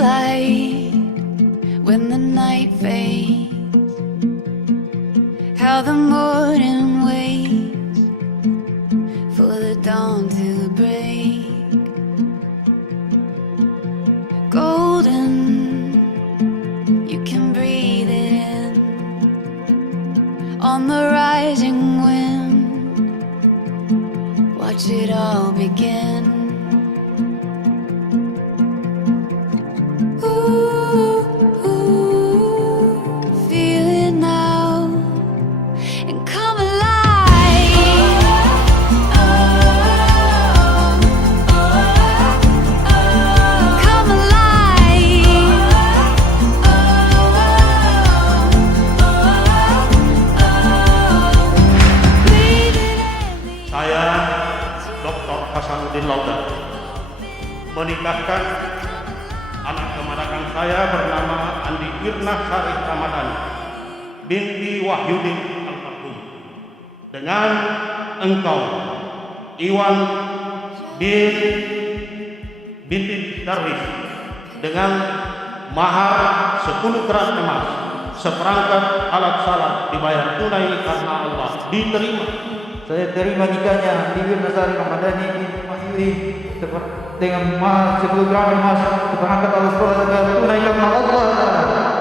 like when the night fades, how the morning waits for the dawn to break. Golden, you can breathe it in on the rising wind. Watch it all begin. Menikahkan anak kemarakan saya bernama Andi WIRNA Ramadhan binti Wahyudin almarhum dengan engkau Iwan binti Darwis dengan mahar 10 gram emas, seperangkat alat salat dibayar tunai karena Allah. Diterima. Saya terima nikahnya di WIRNA Ramadhani binti Wahyudin dengan mahar 10 gram emas, seperangkat alat salat dibayar tunai karena Allah.